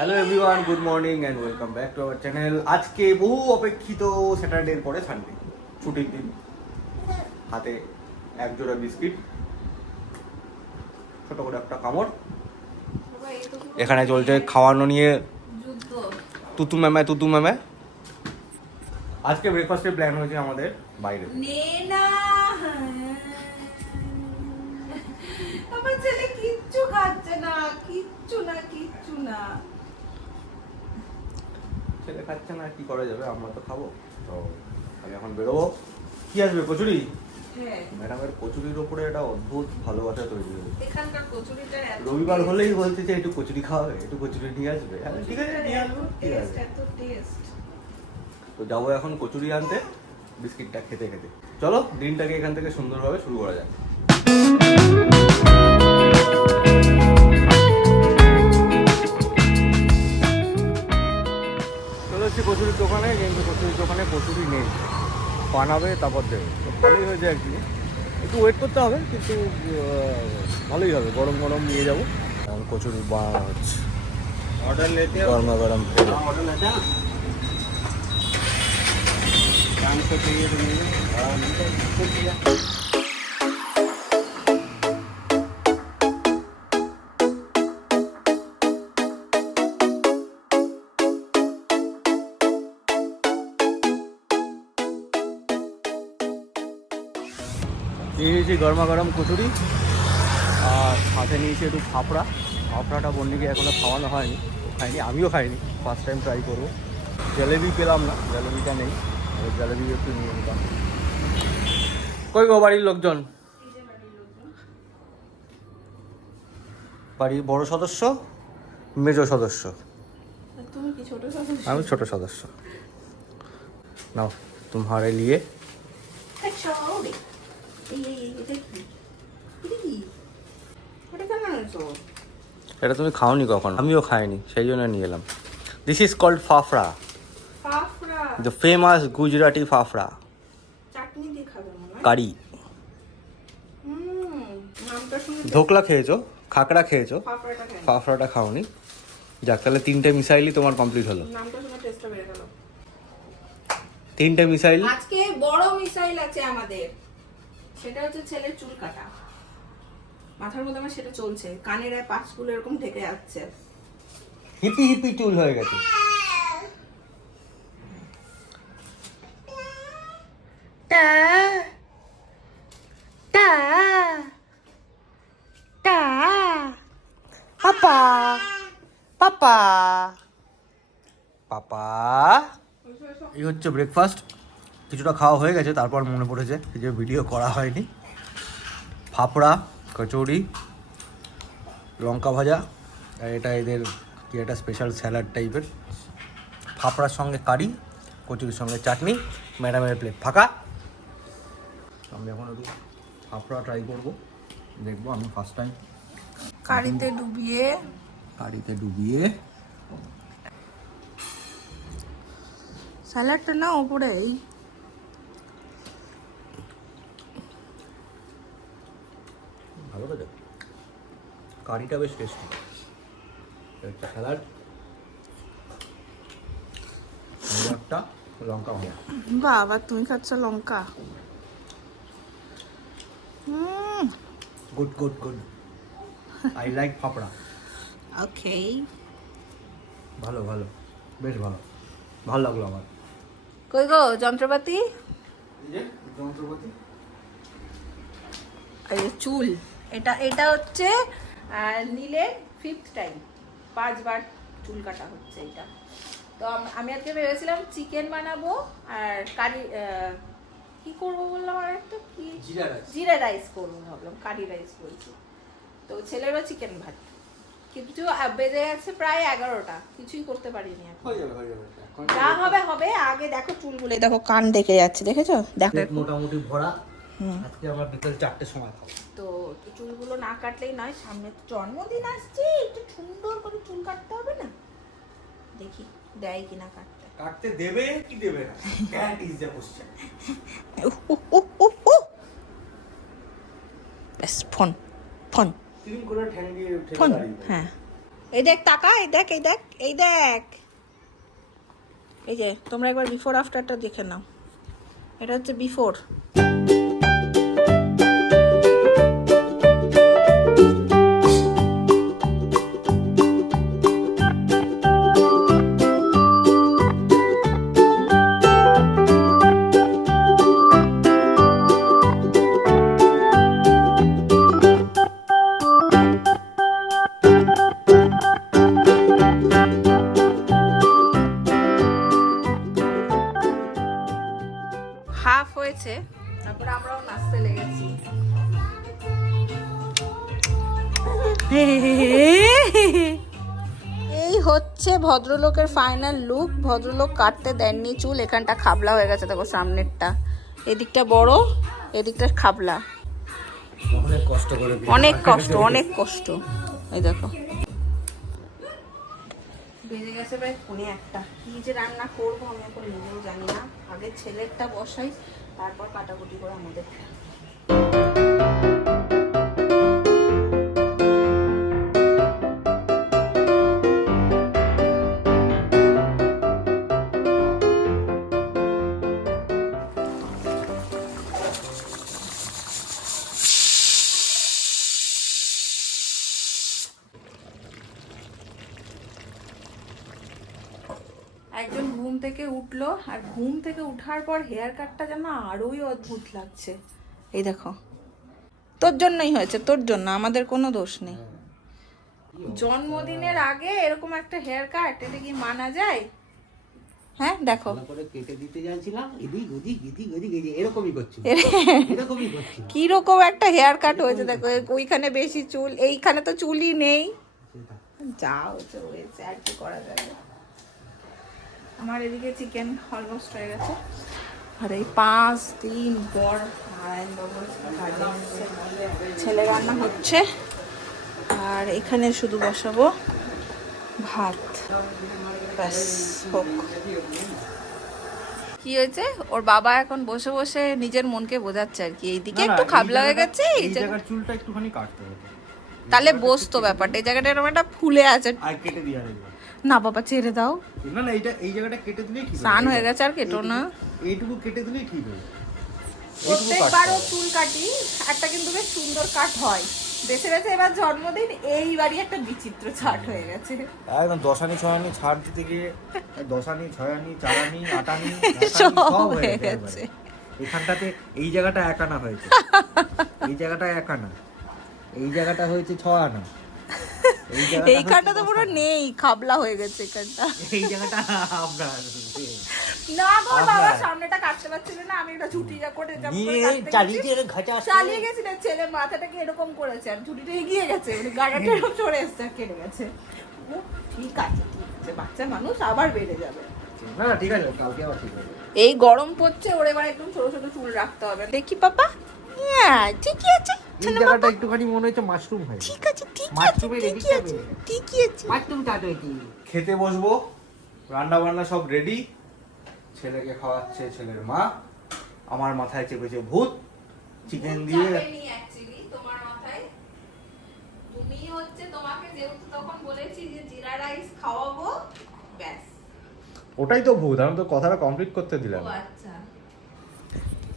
Hello everyone, good morning and welcome back to our channel. আজকে বহু অপেক্ষিত স্যাটারডের পরে Sunday, ছুটির দিন। হাতে এক জোড়া বিস্কিট, ছোট করে একটা কামড়। এখানে চলছে খাওয়ানো নিয়ে তুতু ম্যামে। আজকে ব্রেকফাস্টের প্ল্যান হয়েছে আমাদের বাইরে। আমার ছেলে কিচ্ছু খাচ্ছে না, কিচ্ছু না। ছেলে খাচ্ছে না, কি করা যাবে, আমরা তো খাবো। তো আমি এখন বেরোবো। কি আসবে? কচুরি। হ্যাঁ, ম্যাডামের কচুরির ওপরে একটা অদ্ভুত ভালোবাসা তৈরি হয়েছে। এখানকার কচুরিটা রবিবার হলেই বলতে যে একটু কচুরি খাওয়াবে, একটু কচুরি নিয়ে আসবে। ঠিক আছে, নিয়ে আসবো। ঠিক আছে, এত টেস্ট। তো যাবো এখন কচুরি আনতে, বিস্কিটটা খেতে খেতে। চলো দিনটাকে এখান থেকে সুন্দরভাবে শুরু করা যাক। চলে এসেছি কচুরির দোকানে, কিন্তু কচুরির দোকানে কচুরি নেই। বানাবে তারপর দেবে, তো ভালোই হয়েছে আর কি। একটু ওয়েট করতে হবে, কিন্তু ভালোই হবে। গরম গরম নিয়ে যাবো। এখন কচুরি বানানো হচ্ছে। ऑर्डर लेते हो? গরমা গরম हाँ, ऑर्डर लेते हैं। शाम को चाहिए तो मिलेगा। हाँ, मिलता है। कुछ दिया। নিয়ে নিয়েছি গরমা গরম কচুরি, আর সাথে নিয়েছি একটু ফাফড়াটা বন্ডিকে এখনো খাওয়ানো হয়নি, খাইনি, আমিও খাইনি, ফার্স্ট টাইম ট্রাই করবো। জলেবি পেলাম না, জলেবিটা নেই, জলেবি একটু নিয়ে নিতাম। কই গো বাড়ির লোকজন? বাড়ির বড় সদস্য, মেজ সদস্য, তুমি কি ছোট আমি ছোট সদস্য। নাও তোমারে লিয়ে। এটা তুমি খাওনি কখন? আমিও খাইনি, সেই জন্য নিয়ে এলাম। This is called fafda, the famous Gujarati fafda chutney দিয়ে খাবে মনে হয়। কারি। নামটা শুনে ধোকলা খেয়েছো, খাকড়া খেয়েছো, ফাফড়াটা খাই। ফাফড়াটা খাওনি। যাক, তাহলে তিনটে মিসাইলই তোমার কমপ্লিট হলো। নামটা শুনে টেস্টটা বেড়ে গেল। তিনটে মিসাইল। আজকে বড় মিসাইল আছে আমাদের, সেটা হচ্ছে ছেলের চুল কাটা। মাথার মধ্যে আমার সেটা চলছে, কানের পাশগুলো এরকম ঢেকে যাচ্ছে। হিপি হিপি চুল হয়ে গেছে। টা টা টা পাপা পাপা পাপা। এই হচ্ছে ব্রেকফাস্ট। কিছুটা খাওয়া হয়ে গেছে, তারপর মনে পড়েছে যে ভিডিও করা হয়নি। ফাফড়া, কচুরি, লঙ্কা ভাজা, আর এটা এদের কি একটা স্পেশাল স্যালাড টাইপের। ফাফড়ার সঙ্গে কারি, কচুরির সঙ্গে চাটনি। ম্যাডামের প্লেট ফাঁকা। আমি এখন একটু ফাফড়া ট্রাই করবো, দেখবো। আমি ফার্স্ট টাইম কারিতে ডুবিয়ে কারিতে ডুবিয়ে। স্যালাডটা না ওপরে এই ভালো লাগে, কারিটা বেশ টেস্টি। একটা স্যালাড, একটা লঙ্কা ভাজা। বাবা, তুমি খাচ্ছ লঙ্কা। Good good good, I like fafda. Okay, ভালো ভালো, বেশ ভালো, ভালো লাগলো আমার। কই গো যন্ত্রপাতি? যন্ত্রপাতি এই যে চুল, এটা হচ্ছে নীলের 5th টাইম, 5 বার চুল কাটা হচ্ছে এটা। তো আমি আজকে ভেবেছিলাম চিকেন বানাবো আর কারি, কি করবো বললাম, আর একটা কি, জিরা রাইস করবো ভাবলাম, কারি রাইস বলছি। তো ছেলেরও চিকেন ভাত, কিন্তু বেজে গেছে প্রায় 11টা, কিছুই করতে পারিনি এখন। হয়ে যাবে, হয়ে যাবে। যা হবে হবে। আগে দেখো চুলগুলো, দেখো কান দেখে যাচ্ছে, দেখেছো? দেখো মোটামুটি ভরা। আজকে আমরা বিকেল 4টের সময় খাবো। তো চুলগুলো না কাটলেই নয়, সামনে তো জন্মদিন আসছে, একটু সুন্দর করে চুল কাটতে হবে না? দেখি দেয় কিনা কাটতে। কাটতে দেবে কি দেবে না, দ্যাট ইজ দ্য কোশ্চেন। ব্যাস, ফোন ফোন ক্লিন করে ঠ্যাং দিয়ে ফোন, দাঁড়িয়ে। হ্যাঁ। এই দেখ তাকা, এই দেখ এই দেখ এই দেখ, এই যে তোমরা একবার বিফোর আফটারটা দেখে নাও। এটা হচ্ছে বিফোর। হাফ হয়েছে, তারপরে আমরাও নাচতে লেগেছি। এই হচ্ছে ভদ্রলোকের ফাইনাল লুক। ভদ্রলোক কাটতে দেননি চুল, এখানটা খাবলা হয়ে গেছে দেখো, সামনেরটা এদিকটা বড়, এদিকটা খাবলা। অনেক কষ্ট করে, অনেক কষ্ট, অনেক কষ্ট। এই দেখো বেজে গেছে প্রায় 1:45। কি যে রান্না করবো আমি এখন নিজেও জানি না। আগে ছেলেরটা বসাই, তারপর কাটাকুটি করে আমাদের। একজন ঘুম থেকে উঠলো, আর ঘুম থেকে উঠার পর হেয়ার কাটটা যেন আরোই অদ্ভুত লাগছে। এই দেখো, তোর জন্যই হয়েছে, তোর জন্য, আমাদের কোনো দোষ নেই। জন্মদিনের আগে এরকম একটা হেয়ার কাট, এটা কি মানা যায়? হ্যাঁ দেখো, করে কেটে দিতে যাচ্ছিলাম, এদিক ওদিক এদিক ওদিক এরকমই করছিল, এরকমই করছিল। কিরকম একটা হেয়ার কাট হয়েছে দেখো। ওইখানে বেশি চুল, এইখানে তো চুলই নেই। যা হয়েছে হয়েছে, আর কি করা যাবে। আমার এদিকে চিকেন অলমোস্ট হয়ে গেছে, আর এই 5 দিন পর নারায়ণবাবুর ছেলে রান্না হচ্ছে, আর এখানে শুধু বসাবো ভাত। ব্যাস হোক। কি হয়েছে, ওর বাবা এখন বসে বসে নিজের মনকে বোঝাচ্ছে আর কি। এইদিকে একটু খাবলা হয়ে গেছে, এই জায়গার চুলটা একটুখানি কাটতে হবে, তাহলে বসতো ব্যাপারটা। এই জায়গাটা এরকম একটা ফুলে আছে। আর কেটে দিয়ে আর না বাবা ছেড়ে দাও, না না, এই জায়গাটা কেটে দিলেই ঠিক হবে। স্নান হয়ে গেছে, আর কেটো না। এইটুকু কেটে দিলেই ঠিক হবে। প্রত্যেকবারও চুল কাটি, একটা কিন্তু বেশ সুন্দর কাট হয়। বেছে বেছে এবার জন্মদিন, এইবারই একটা বিচিত্র ছাট হয়ে গেছে। একদম দশানি ছয়ানি ছাড় দিতে গিয়ে দশানি ছয়ানি চারানি আটানি সব হয়ে গেছে। এখানটাতে এই জায়গাটা 1 আনা হয়েছে, এই জায়গাটা 1 আনা, এই জায়গাটা হয়েছে 6 আনা, এইখানটা তো পুরো নেই, খাবলা হয়ে গেছে এখানটা। এই জায়গাটা আপনার না গো বাবা, সামনেটা কাটতে পারছিল না, আমি এটা ছুটি করে যাব চালিয়ে গেছি না। ছেলে মাথাটাকে এরকম করেছে, আর ছুটিটা এগিয়ে গেছে, মানে গাড়াটা এরকম চড়ে এসছে, কেটে গেছে। ঠিক আছে, বাচ্চা মানুষ আবার বেড়ে যাবে। না না ঠিক আছে, কালকে আবার ঠিক হবে। এই গরম পড়ছে, ওর এবার একদম ছোট ছোট চুল রাখতে হবে। দেখি পাপা, হ্যাঁ ঠিকই আছে। এই জায়গাটা একটুখানি মনে হচ্ছে মাশরুম হয়। ঠিক আছে, ঠিকই আছে, মাশরুমের ঠিকই এদিকটা আছে, বেরোয়। ঠিকই আছে। মাশরুম কাটো কি? খেতে বসবো, রান্না বান্না সব রেডি। ছেলেকে খাওয়াচ্ছে ছেলের মা, আমার মাথায় চেপেছে ভূত। চিকেন দিয়ে তোমার মাথায়, তুমি হচ্ছে, তোমাকে যেহেতু তখন বলেছি যে জিরা রাইস খাওয়াবো, ব্যাস ওটাই তো ভূত, আমি তো কথাটা কমপ্লিট করতে দিলাম। ও আচ্ছা,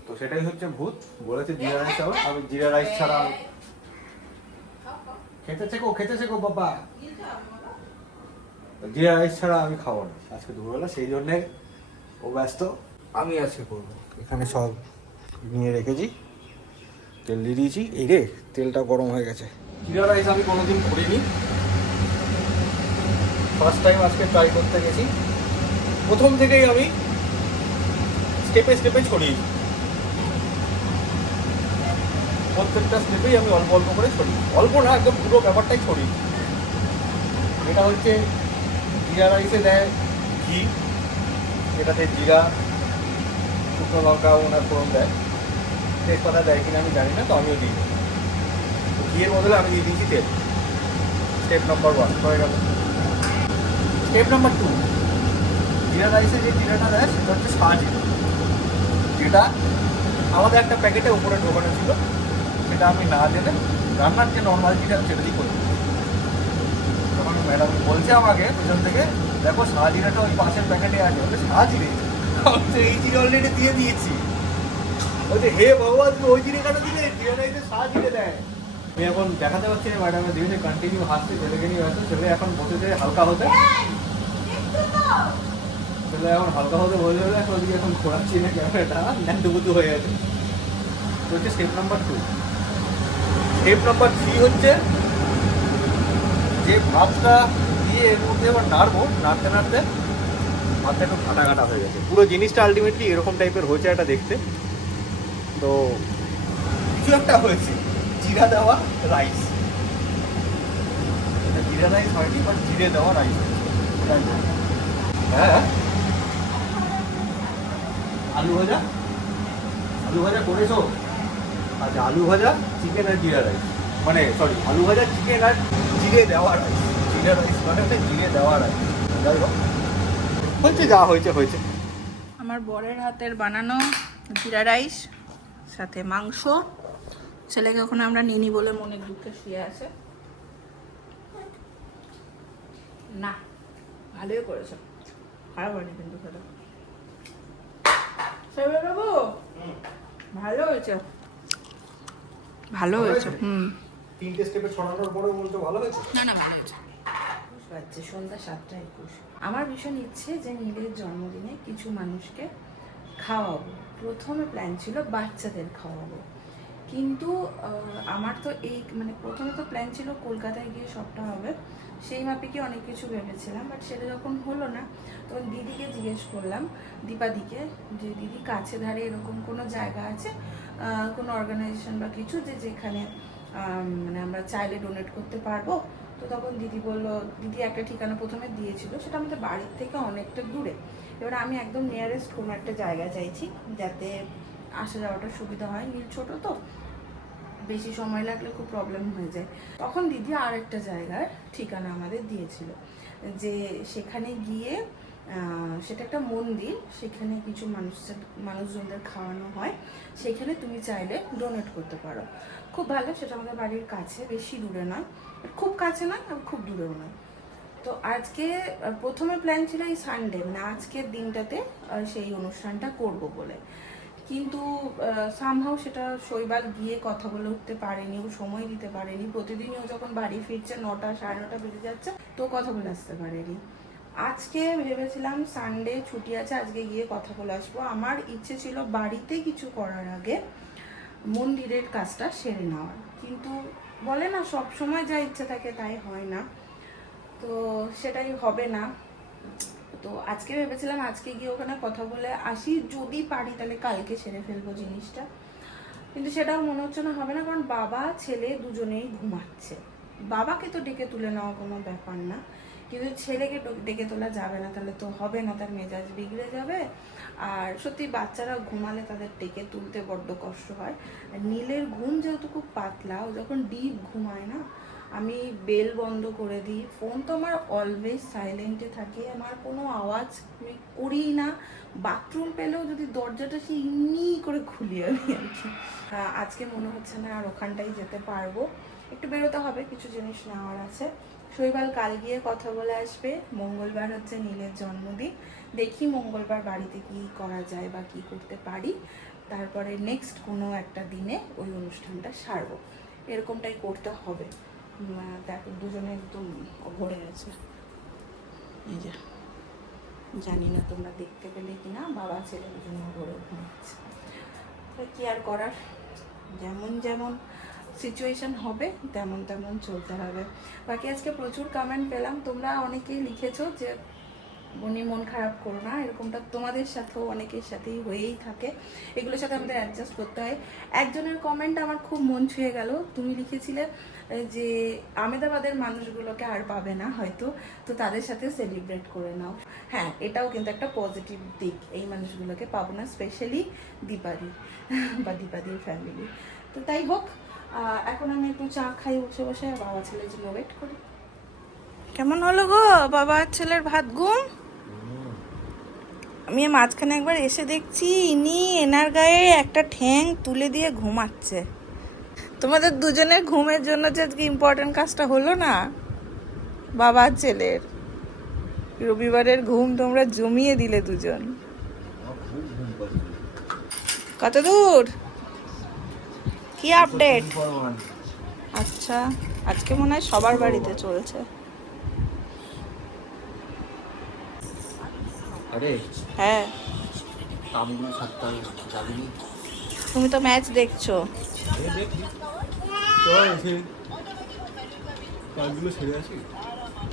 তো সেটাই হচ্ছে ভূত। বলেছে জিরা রাইস খাবো, আমি জিরা রাইস ছাড়া খেতে শেখো বাবা, জিরা রাইস ছাড়া আমি খাবো না আজকে দুপুরবেলা। সেই জন্যে ও ব্যস্ত, আমি আজকে করবো। এখানে সব নিয়ে রেখেছি, তেল দিয়ে দিয়েছি। এই রে, তেলটা গরম হয়ে গেছে। জিরা রাইস আমি কোনোদিন করিনি, ফার্স্ট টাইম আজকে ট্রাই করতে গেছি। প্রথম থেকেই আমি স্টেপে স্টেপে ছড়িয়েছি, প্রত্যেকটা স্টেপেই আমি অল্প অল্প করে ছড়ি, অল্প না একদম পুরো ব্যাপারটাই ছড়ি। এটা হচ্ছে জিরা রাইসে দেয় ঘি, এটাতে জিরা শুকনো লঙ্কা ওনার ফোড়ন দেয়, তেজপাতা দেয় কিনা আমি জানি না, তো আমিও দিই। তো ঘিয়ের বদলে আমি দিয়ে দিয়েছি তেল। স্টেপ নাম্বার 1 হয়ে গেল। স্টেপ নাম্বার 2, জিরা রাইসে যে জিরাটা দেয় সেটা হচ্ছে সাজিরা, যেটা আমাদের একটা প্যাকেটে উপরে ঢোকানো ছিল, সেটা আমি না জেনে রান্নার যে নর্মাল জিরা সেটা দিয়ে করি। তখন ম্যাডাম বলছে আমাকে পিছন থেকে, দেখো শাহজিরাটা ওই পাশের প্যাকেটে আছে। বলছে শাহজিরে, আমি তো এই জিরে অলরেডি দিয়ে দিয়েছি। বলছে হে ভগবান, তুমি ওই জিরে কেন দিলে, জিরে রাইসে শাহজিরে দেয়। আমি এখন দেখাতে পারছি না ম্যাডামের দিকে কন্টিনিউ হাসছে, ছেলেকে নিয়ে ব্যস্ত। ছেলে এখন বসেছে হালকা হতে, ছেলে এখন হালকা হতে বলে হলে এখন ওদিকে এখন ঘোরাচ্ছি না ক্যামেরাটা, ন্যান্ডুবুতু হয়ে গেছে। তো হচ্ছে স্টেপ নাম্বার 2। স্টেপ নাম্বার 3 হচ্ছে যে ভাতটা দিয়ে এর মধ্যে এবার নাড়বো, নাড়তে নাড়তে ভাতটা একটু ঘাটা ঘাটা হয়ে গেছে। পুরো জিনিসটা আলটিমেটলি এরকম টাইপের হয়েছে এটা দেখতে। তো কিছু একটা হয়েছে, জিরা দেওয়া রাইস। জিরা রাইস হয়নি, বাট জিরে দেওয়া রাইস। হ্যাঁ, আলু ভাজা, আলু ভাজা করেছো? আচ্ছা, আলু ভাজা, চিকেন আর জিরা রাইস, মানে সরি, আলু ভাজা, চিকেন আর জিরে দেওয়া রাইস। জিরা রাইস মানে হচ্ছে জিরে দেওয়া রাইস। যাই হোক, হয়েছে যা হয়েছে হয়েছে। আমার বরের হাতের বানানো জিরা রাইস সাথে মাংস। ছেলেকে ওখানে আমরা নিনি বলে মনের দুঃখে শুয়ে আছে। না, ভালোই করেছো, খারাপ হয়নি কিন্তু খেতে। বাবু ভালো হয়েছে, ভালো হয়েছে। তিনটে স্টেপে ছড়ানোর পরে বলতে ভালো হয়েছে। না না, ভালো হয়েছে। বাজছে সন্ধ্যা 7:21। আমার ভীষণ ইচ্ছে যে নীলের জন্মদিনে কিছু মানুষকে খাওয়াবো। প্রথমে প্ল্যান ছিল বাচ্চাদের খাওয়াবো, কিন্তু আমার তো এই মানে প্রথমে তো প্ল্যান ছিল কলকাতায় গিয়ে সবটা হবে, সেই মাপিকে অনেক কিছু ভেবেছিলাম। বাট সেটা যখন হলো না, তখন দিদিকে জিজ্ঞেস করলাম, দীপাদিকে, যে দিদি কাছে ধারে এরকম কোনো জায়গা আছে, কোনো অর্গানাইজেশন বা কিছু, যে যেখানে মানে আমরা চাইলে ডোনেট করতে পারবো। তো তখন দিদি বললো, দিদি একটা ঠিকানা প্রথমে দিয়েছিল, সেটা আমাদের বাড়ির থেকে অনেকটা দূরে। এবার আমি একদম নিয়ারেস্ট কোনো একটা জায়গা চাইছি, যাতে আসা যাওয়াটা সুবিধা হয়। নীল ছোটো তো, বেশি সময় লাগলে খুব প্রবলেম হয়ে যায়। তখন দিদি আর একটা জায়গার ঠিকানা আমাদের দিয়েছিল, যে সেখানে গিয়ে সেটা একটা মন্দির, সেখানে কিছু মানুষজনদের খাওয়ানো হয়, সেখানে তুমি চাইলে ডোনেট করতে পারো। খুব ভালো, সেটা আমাদের বাড়ির কাছে, বেশি দূরে নয়, খুব কাছে নয় আর খুব দূরেও নয়। তো আজকে প্রথমে প্ল্যান ছিল এই সানডে, মানে আজকের দিনটাতে সেই অনুষ্ঠানটা করব বলে, কিন্তু সামহাও সেটা শৈবাল গিয়ে কথা বলে উঠতে পারেনি, ও সময় দিতে পারেনি। প্রতিদিনই ও যখন বাড়ি ফিরছে 9টা 9:30 বেজে যাচ্ছে, তো কথা বলে আসতে পারেনি। আজকে ভেবেছিলাম সানডে ছুটি আছে, আজকে গিয়ে কথা বলে আসবো। আমার ইচ্ছে ছিল বাড়িতে কিছু করার আগে মন্দিরের কাজটা সেরে নেওয়ার, কিন্তু বলে না সব সময় যা ইচ্ছে থাকে তাই হয় না, তো সেটাই হবে না। তো আজকে ভেবেছিলাম আজকে গিয়ে ওখানে কথা বলে আসি, যদি পারি তাহলে কালকে সেরে ফেলবো জিনিসটা, কিন্তু সেটাও মনে হচ্ছে না হবে না, কারণ বাবা ছেলে দুজনেই ঘুমাচ্ছে। বাবাকে তো ডেকে তুলে নেওয়া কোনো ব্যাপার না, কিন্তু ছেলেকে ডেকে তোলা যাবে না, তাহলে তো হবে না, তার মেজাজ বিগড়ে যাবে। আর সত্যি বাচ্চারা ঘুমালে তাদের ডেকে তুলতে বড্ড কষ্ট হয়। আর নীলের ঘুম যেহেতু খুব পাতলা, ও যখন ডিপ ঘুমায় না, আমি বেল বন্ধ করে দিই, ফোন তো আমার অলওয়েজ সাইলেন্টে থাকে, আমার কোনো আওয়াজ আমি করিই না। বাথরুম পেলেও যদি দরজাটা সে এমনি করে খুলি আমি আর কি। আজকে মনে হচ্ছে না আর ওখানটাই যেতে পারবো, একটু বেরোতে হবে, কিছু জিনিস নেওয়ার আছে। শৈবাল কাল গিয়ে কথা বলে আসবে। মঙ্গলবার হচ্ছে নীলের জন্মদিন, দেখি মঙ্গলবার বাড়িতে কি করা যায় বা কি করতে পারি, তারপরে নেক্সট কোনো একটা দিনে ওই অনুষ্ঠানটা সারবো, এরকমটাই করতে হবে। দেখো দুজনে একদম ভরে গেছে, এই যে জানি না তোমরা দেখতে পেলে কিনা, বাবা ছেলে দুজনে ভরে ঘুমাচ্ছে। কি আর করার, যেমন যেমন সিচুয়েশন হবে তেমন তেমন চলতে হবে। বাকি আজকে প্রচুর কমেন্ট পেলাম, তোমরা অনেকেই লিখেছো যে বনি মন খারাপ করো না, এরকমটা তোমাদের সাথেও অনেকের সাথেই হয়েই থাকে, এগুলোর সাথে আমাদের অ্যাডজাস্ট করতে হয়। একজনের কমেন্ট আমার খুব মন ছুঁয়ে গেল, তুমি লিখেছিলে যে আমেদাবাদের মানুষগুলোকে আর পাবে না হয়তো, তো তাদের সাথে সেলিব্রেট করে নাও। হ্যাঁ, এটাও কিন্তু একটা পজিটিভ দিক, এই মানুষগুলোকে পাবো না, স্পেশালি দীপাদি বা দীপাদির ফ্যামিলি। তো তাই হোক, এখন আমি একটু চা খাই বসে বসে, বাবা ছেলের জন্য ওয়েট করি। কেমন হলো গো বাবা ছেলের ভাত ঘুম? আমি মাঝখানে একবার এসে দেখছি ইনি এনার গায়ে একটা ঠ্যাং তুলে দিয়ে ঘুমাচ্ছে। তোমাদের দুজনের ঘুমের জন্য যে আজকে ইম্পর্টেন্ট কাজটা হলো না, বাবা ছেলের রবিবারের ঘুম তোমরা জমিয়ে দিলে দুজন। কত দূর, কি আপডেট? আচ্ছা, আজকে মনে হয় সবার বাড়িতে চলছে। আরে হ্যাঁ, কামগুলো সাতটা যাবিনি? তুমি তো ম্যাচ দেখছো। কাজগুলো সেরে আসি।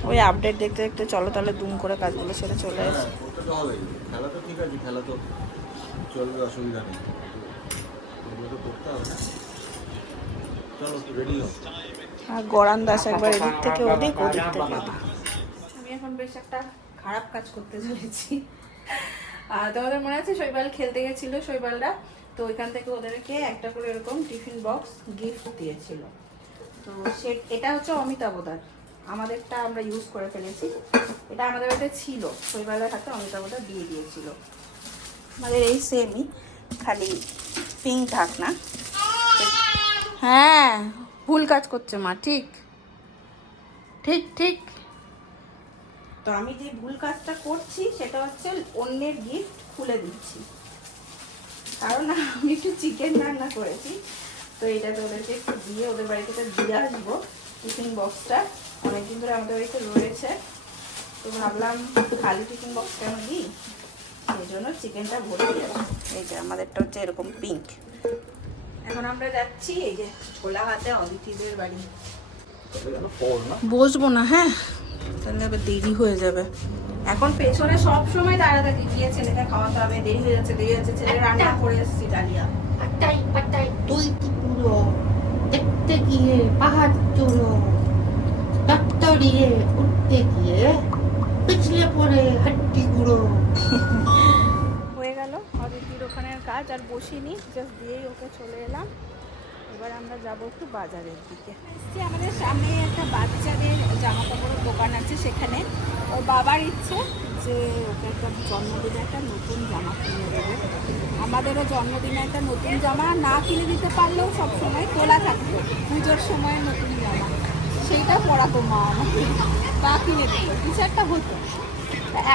ওই আপডেট দেখতে দেখতে চলো তাহলে দুম করে কাজগুলো সেরে চলে আসি। করতে তো হবে, খেলা তো ঠিক আছে, খেলা তো চলবে, অসুবিধা নেই, এগুলো তো করতে হবে না। চলো রেডি হও। আর গরান দাস একবার এদিক থেকে ওদিক, ওদিক থেকে এদিক। আমি এখন বেশ একটা খারাপ কাজ করতে চলেছি। তোমাদের মনে আছে শৈবাল খেলতে গেছিল, শৈবালরা তো ওইখান থেকে ওদেরকে একটা করে এরকম টিফিন বক্স গিফট দিয়েছিল। তো এটা হচ্ছে অমিতাভদার, আমাদেরটা আমরা ইউজ করে ফেলেছি। এটা আমাদের বাড়িতে ছিল, শৈবালের হাতে অমিতাভদা দিয়ে দিয়েছিল। আমাদের এই সেমই, খালি পিঙ্ক ঢাকনা। হ্যাঁ, ভুল কাজ করছে মা, ঠিক ঠিক ঠিক। তো আমি যে ভুল কাজটা করছি সেটা হচ্ছে অন্যের গিফট খুলে দিচ্ছি, কারণ আমি একটু চিকেন রান্না করেছি। তো এটা তো ওদেরকে একটু দিয়ে, ওদের বাড়িতে দিয়ে আসবো টিফিন বক্সটা, অনেকদিন ধরে আমাদের বাড়িতে রয়েছে। তো ভাবলাম খালি টিফিন বক্স কেন দিই, এই জন্য চিকেনটা ভরে দিয়ে আসবো। এই যে আমাদেরটা হচ্ছে এরকম পিঙ্ক। এখন আমরা যাচ্ছি এই যে কোলাঘাটে অদিতিদের বাড়ি। বসবো না, হ্যাঁ তাহলে আবার দেরি হয়ে যাবে। এখন পেছনে সব সময় দাঁড়াতে গিয়ে ছেলেকে খাওয়াতে হবে, দেরি হয়ে যাচ্ছে, দেরি হচ্ছে। ছেলে রান্না করে এসেছি ডালিয়া। তুই পুরো দেখতে গিয়ে পাহাড় চড়ো, দপ্তরিয়ে উঠতে গিয়ে পিছলে পড়ে হাড্ডি গুঁড়ো। হয়ে গেল অদিতির ওখানের কাজ, আর বসিনি, জাস্ট দিয়েই ওকে চলে এলাম। এবার আমরা যাবো একটু বাজারের দিকে। আমাদের সামনে একটা বাচ্চাদের জামা কাপড়ের দোকান আছে, সেখানে ওর বাবার ইচ্ছে যে ওকে একটা জন্মদিনে একটা নতুন জামা কিনে দেবে। আমাদেরও জন্মদিনে একটা নতুন জামা না কিনে দিতে পারলেও সবসময় তোলা থাকতো পুজোর সময় নতুন জামা, সেইটা পরাতো মা আমাকে, বা কিনে দিত, কিছু একটা হতো।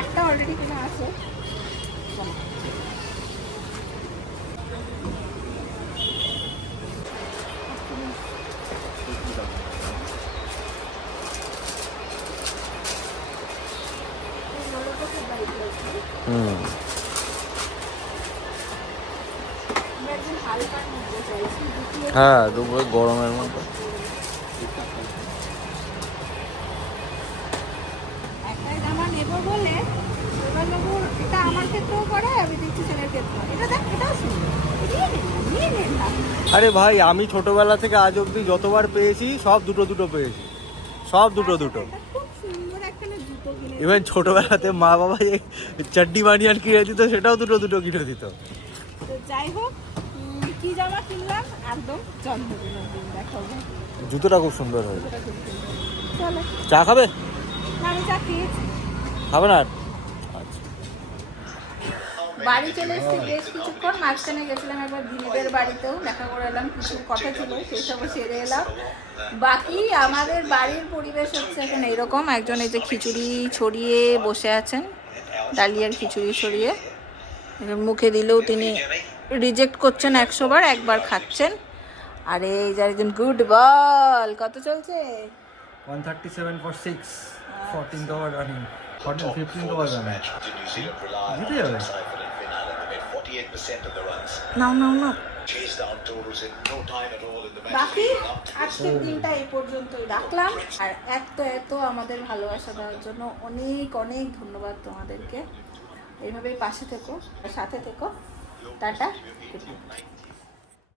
একটা অলরেডি কিনে আছে। হ্যাঁ, দুপুরে গরমের মধ্যে একটা জামা নেবো বলে বাবুর, এটা আমার ক্ষেত্রেও করে, আমি দেখছি ছেলের ক্ষেত্রেও। এটা দেখ, এটাও সুন্দর, নিয়ে নে না। আরে ভাই, আমি ছোটবেলা থেকে আজ অব্দি যতবার পেয়েছি সব দুটো দুটো পেয়েছি, সব দুটো দুটো। এটা খুব সুন্দর একটা জুতো কিনে। ইভেন ছোটবেলাতে মা বাবা যে চাড্ডি বানিয়ান কিনে দিত সেটাও দুটো দুটো কিনে দিত। তো যাই হোক, কি জামা কিনলাম একদম জন্মদিনের দিন দেখাবো। জুতোটা খুব সুন্দর হয়েছে। চলো, চা খাবে? না আমি চা খেয়েছি। খাবে না? আচ্ছা। বাড়ি চলে এসেছি বেশ কিছুক্ষণ, মাঝখানে গেছিলাম একবার দিদিদের বাড়িতেও দেখা করে এলাম, কিছু কথা ছিল সেসব সেরে এলাম। বাকি আমাদের বাড়ির পরিবেশ হচ্ছে এখানে এরকম, একজন এই যে খিচুড়ি ছড়িয়ে বসে আছেন, ডালিয়ার খিচুড়ি ছড়িয়ে, মুখে দিলেও তিনি রিজেক্ট করছেন 100 বার, একবার খাচ্ছেন। আর এই যে একজন গুড বল, কত চলছে? 137 for 6, 14th over running, 15th over running. জিতে যাবে। নাও নাও নাও। বাকি আজকের দিনটা এই পর্যন্তই রাখলাম। আর এত আমাদের ভালোবাসা দেওয়ার জন্য অনেক অনেক ধন্যবাদ তোমাদেরকে। এইভাবেই পাশে থেকো, সাথে থেকো। Tata, good night.